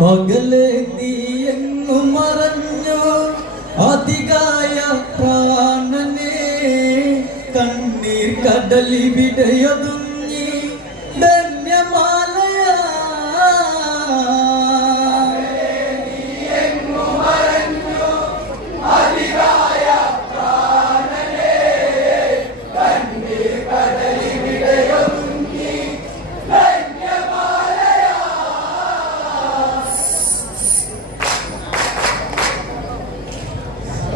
അകലെ നീ എങ്ങു മറഞ്ഞോ? അതികായ പ്രാണനെ കണ്ണീർ കടലിവിടയൊതുങ്ങി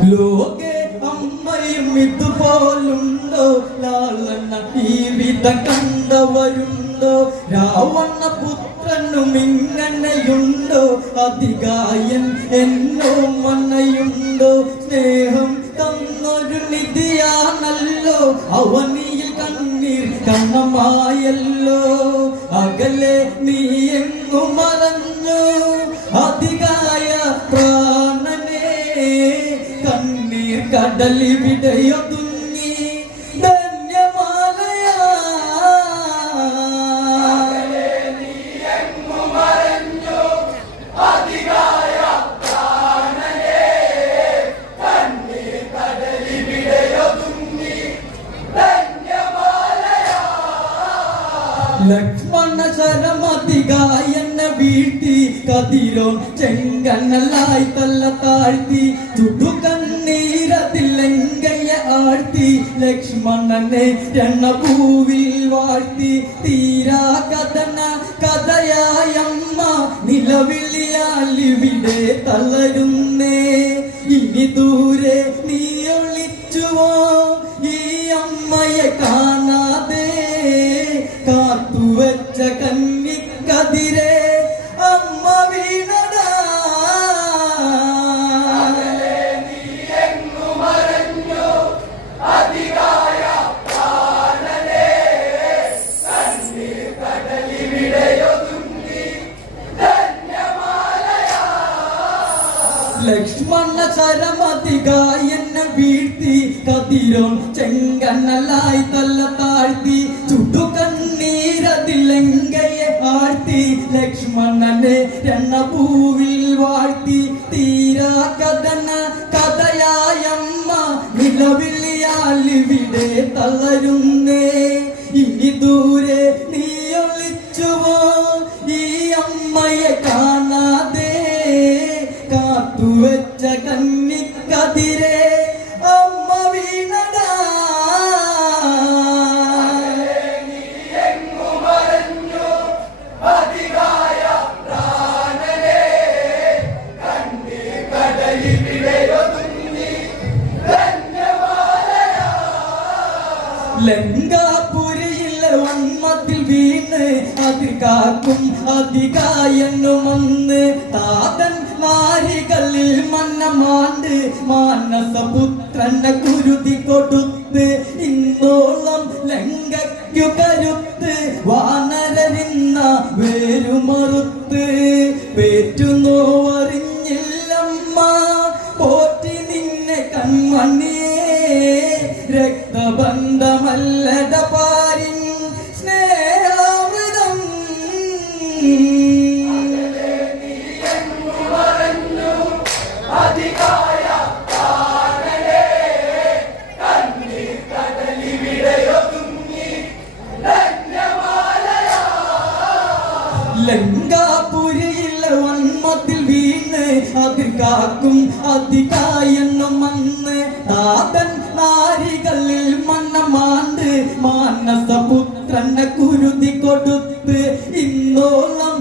ലോകെ അമ്മയും ഇതുപോലുണ്ടോ? ലാളന ജീവിതം കണ്ടവരുണ്ടോ? രാവണ്ണ പുത്രനും ഇങ്ങനെയുണ്ടോ? അധികായൻ എന്നോ മണ്ണയുണ്ടോ സ്നേഹം തന്നൊരു നിധിയാണല്ലോ. അവനിയിൽ കണ്ണീർ കണ്ണമായല്ലോ. അകലെ നീ എങ്ങു മറഞ്ഞു. കടലിവിടയൊതുങ്ങി ധന്യമാലയ. ലക്ഷ്മണ ശരമതികായെന്നെ വീഴ്ത്തി കതിരോ ചെങ്കണ്ണലായി തല്ല താഴ്ത്തി ചുടുകണ്ണീരതിലെങ്കയ്യ ആഴ്ത്തി ലക്ഷ്മണനെ രണഭൂവിൽ വാഴ്ത്തി. തീരാ കഥന കഥയായമ്മ നിലവിളിയാലിവിടെ തളരുന്നേ. ഇനി ദൂരെ നീ ഒളിച്ചുവോ? ഈ അമ്മയെ കാണാതെ ലക്ഷ്മണ ചരമതികായെന്നെ വീഴ്ത്തി. കതിരോൻ ചെങ്കണ്ണലായി തല്ല താഴ്ത്തി. ചുടുകണ്ണീരതിലെങ്കയെ ആഴ്ത്തി. ലക്ഷ്മണനെ രണഭൂവിൽ വാഴ്ത്തി. തീരാ കഥന കഥയായമ്മ നിലവിളിയാലിവിടെ തളരുന്നേ. ഇനി ദൂരെ നീ ഒളിച്ചുവോ ഈ അമ്മയെ കാണാതെ കാത്തുവച്ച കന്നിക്കതിരെ അമ്മ വീണടാ. ലങ്കാപുരിയിലെ വന്മത്തിൽ വീണ് അതിൽ കാക്കും അധികായെന്നുമന്ന് താതൻ നാരികളിൽ മന്നമാണ്ട് മാനസപുത്രനെ കുരുതി കൊടുത്ത് ഇന്നോളം ലങ്കയ്ക്കു കരുത്ത് വാനരനിന്ന വേരുമറുത്ത് പേറ്റുന്നോവറിഞ്ഞില്ലമ്മ പോറ്റി നിന്നെ കൺമണിയേ രക്തബന്ധമല്ലട പാരിൻ നാരികളിൽ മന്നമാണ്ട് മാനസപുത്രനെ കുരുതി കൊടുത്ത് ഇന്നോളം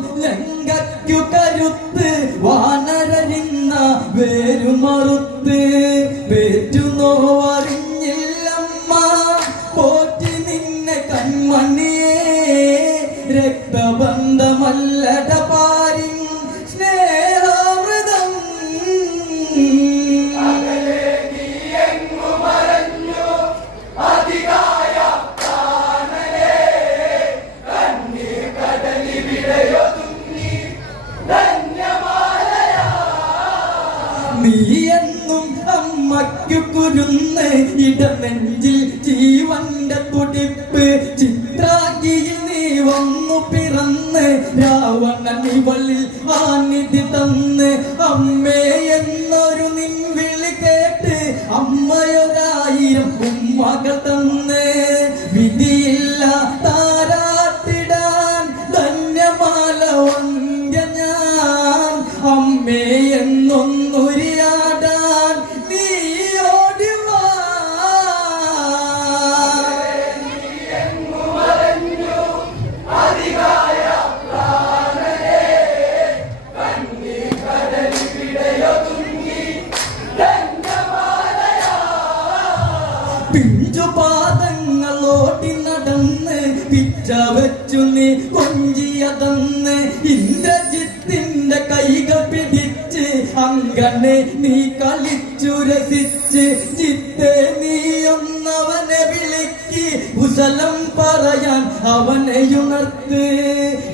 അവനെ ഉണർത്ത്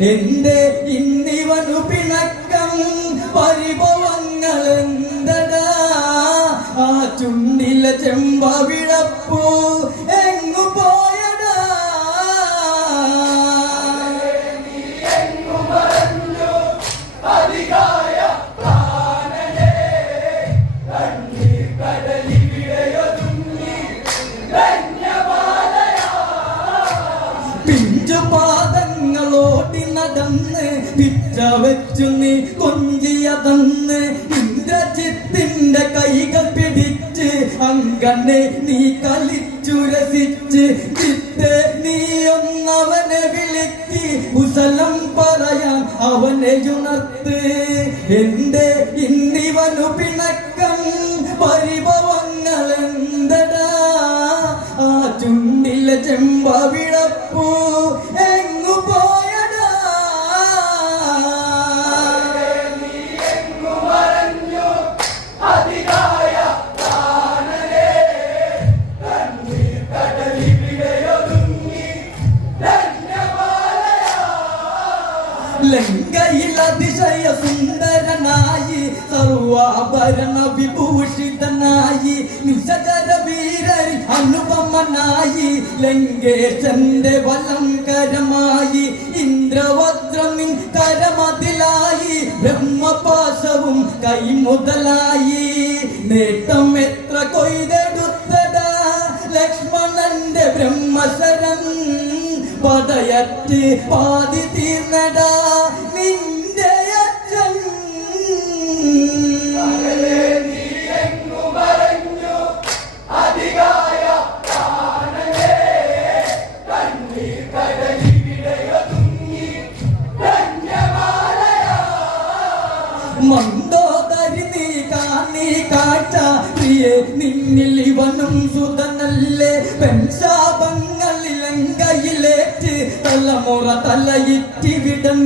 എന്റെ ഇന്നിവനു പിണക്കം വെച്ചു നീ കൊഞ്ചിയതന്ന് ഇന്ദ്രജിത്തിന്റെ കൈകൾ പിടിച്ച് അങ്ങനെ നീ കളിച്ചു രസിച്ച് ചിത്തെ നീ ഒന്നവനെ വിളിക്ക് കുശലം പറയാൻ അവനെ ഉണർത്ത്. എന്റെ ഇന്നിവനു പിണക്കം വിഭൂഷിതനായി നിശചര വീരൻ അനുപമനായി ലങ്കേശന്റെ വലങ്കരമായി ഇന്ദ്രവജ്രം നിൻ കരമതിലായി ബ്രഹ്മപാശവും കൈമുതലായി. നേട്ടം എത്ര കൊയ്തെടുത്തടാ ലക്ഷ്മണന്റെ ബ്രഹ്മശരം. പടയറ്റ് പാതി തീർന്നടാ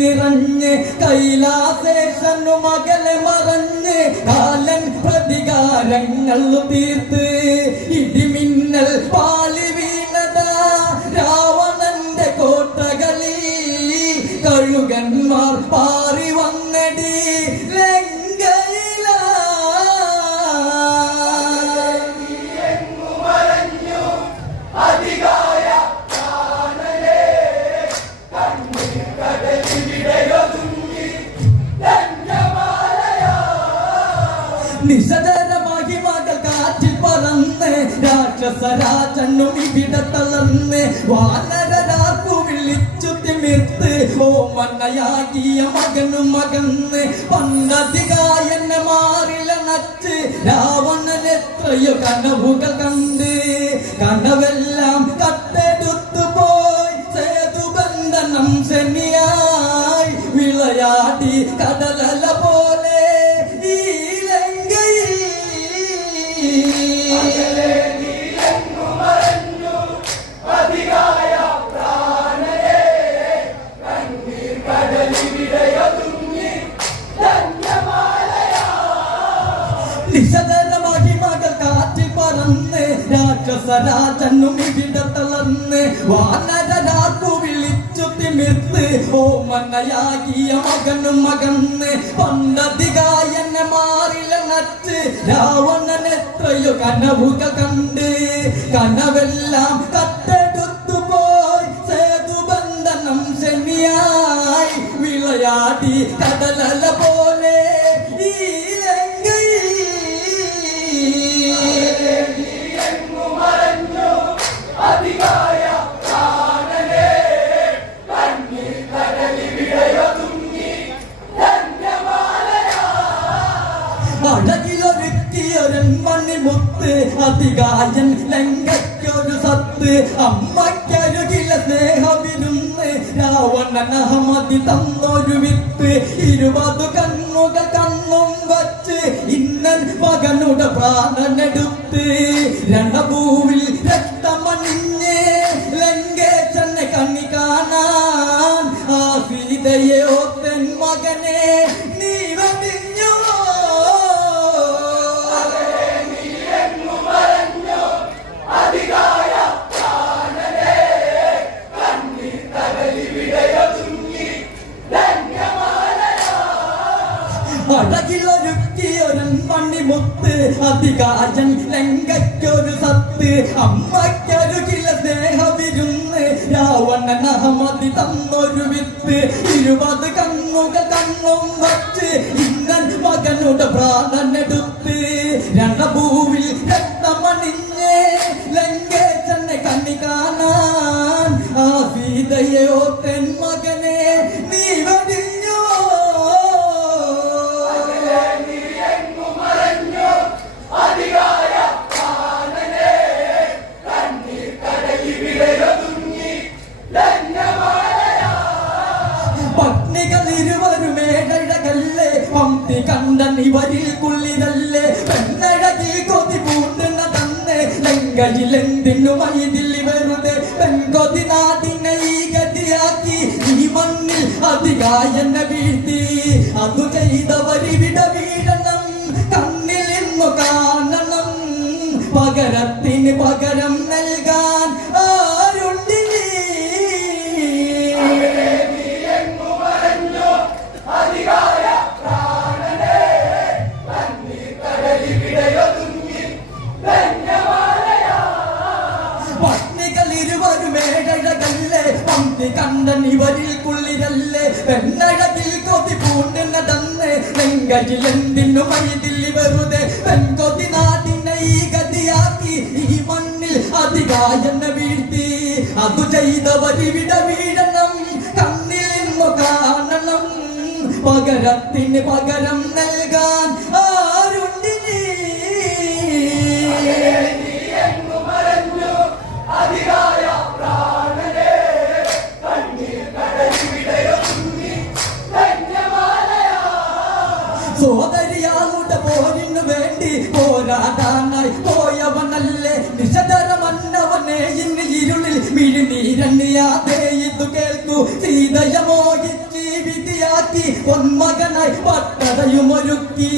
നിറഞ്ഞ് കൈലാസേഷനു മകനെ മറഞ്ഞ് കാലൻ പ്രതികാരങ്ങൾ തീർത്ത് ഇടിമിന്നൽ പാളി വീണതാ രാവണന്റെ കോട്ടകളിൽ കഴുകന്മാർ പാറി രാക്ഷസരാജനും ഇവിടെ തളർന്ന് വാനരരാക്കു വിളിച്ചു തിമിർത്ത്. ഓമന്നയാകിയ മകനു മകന്ന് പണ്ടധികായനെ മാറിലണച്ച്. രാവണൻ എത്രയോ കനവുകൾ കണ്ട് കനവെല്ലാം ശനിയായി വിളയാടി കടലല അഴകിലൊരുക്കിയൊരൻ ഇന്നൻ മകനുടെ പ്രാണനെടുത്ത് രണഭൂവിൽ രക്തമണിഞ്ഞ് ലങ്കേശനെ കണ്ണി കാണാൻ ആ സീതയെ ഓത്തൻ മകനെ നീ വടിഞ്ഞോ? അഴകിലൊരുക്കിയൊരു സത്ത് അമ്മയ്ക്കൊരു ചില സ്നേഹവിരുന്ന് രാവണൻ അഹമ്മതി തന്നൊരു വിത്ത് ഇരുപത് കണ്ണുകൾ കണ്ണും വച്ച് ഇന്നൻ മകനുടെ പ്രാണനെടുത്ത് രണഭൂവിൽ രക്തമണിഞ്ഞ് ലങ്കേശനെ കണ്ണി കാണാൻ ആ സീതയോ ഓത്തൻ മകനെ ഇവരിൽ കുള്ളിതല്ലേ? പെണ്ണഴകി കൊതി പൂണ്ടുന്ന തന്നെ. ലങ്കയിലെന്തിനു മൈതിൽ കണ്ടൻ ഇവരിൽ കുള്ളിരല്ലേ? പെണ്ണഴകിൽ കൊതി പൂണ്ട് നടന്ന് നെങ്കയിൽ എന്തിനു മൈതിൽ വെറുതെ? പെൺകൊതി നാടിനെ ഈ ഗതിയാക്കി. ഈ മണ്ണിൽ അധികായനെ വീഴ്ത്തി. അതു ചെയ്തവരിവിട വീഴണം. കണ്ണിൽ കാണണം. പകരത്തിന് പകരം നൽകാൻ പൊന്മകനായി പട്ടടയുമൊരുക്കി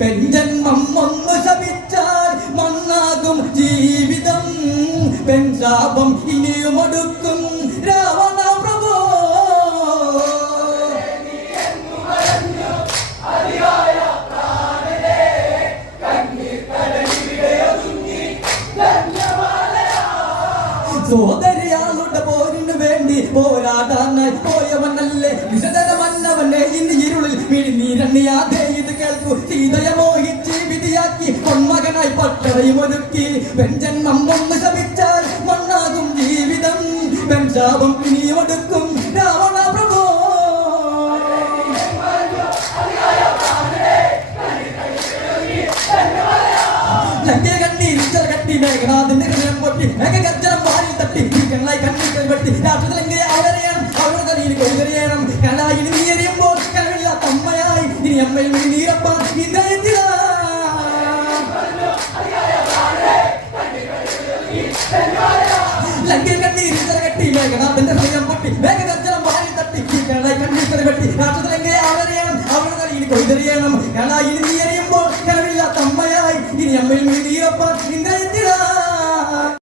പെൺജന്മം ഒന്ന് ശപിച്ചാൽ മണ്ണാകും ജീവിതം. പെൺശാപം ഇനിയും ഒടുക്കും രാവണ പ്രഭോ. സോദരിയാളുടെ പോരിനു വേണ്ടി പോരാടാനായി പോയവനല്ലേ വിശദമന്നവനെ കേൾക്കൂ സീതയ മോഹിച്ച് വിധിയാക്കി പൊന്മകനായി പട്ടറയും ഒരുക്കി പെൺജന്മം ഒന്ന് ശമിച്ചാൽ മണ്ണാകും ജീവിതം. വെഞ്ചാപം ഇനിയും ഒടുക്കും. രാവണ പ്രഭോ. പൊട്ടി. മേഘഗർജനം വാരിൽ തട്ടി അവരെയാണ് അവരുടെ തലയിൽ என்னை நீரப்பா ലങ്കയിൽ കണ്ടി ഇരിച്ചറ കെട്ടി മേഘനാഥന്റെ ഹൃദയം പൊട്ടി മേഘഗർജനം വാരി തട്ടി കേളായി കണ്ടിത്തറ കെട്ടി രാഷ്ട്രത്തിലെങ്കിലെ അവരെയണം അവരുടെ തലയിൽ കൊയ്തെറിയണം. കേളായി നീ എറിയുമ്പോൾ കനവില്ലാത്ത അമ്മയായി ഇനി അമ്മയിൽ നീ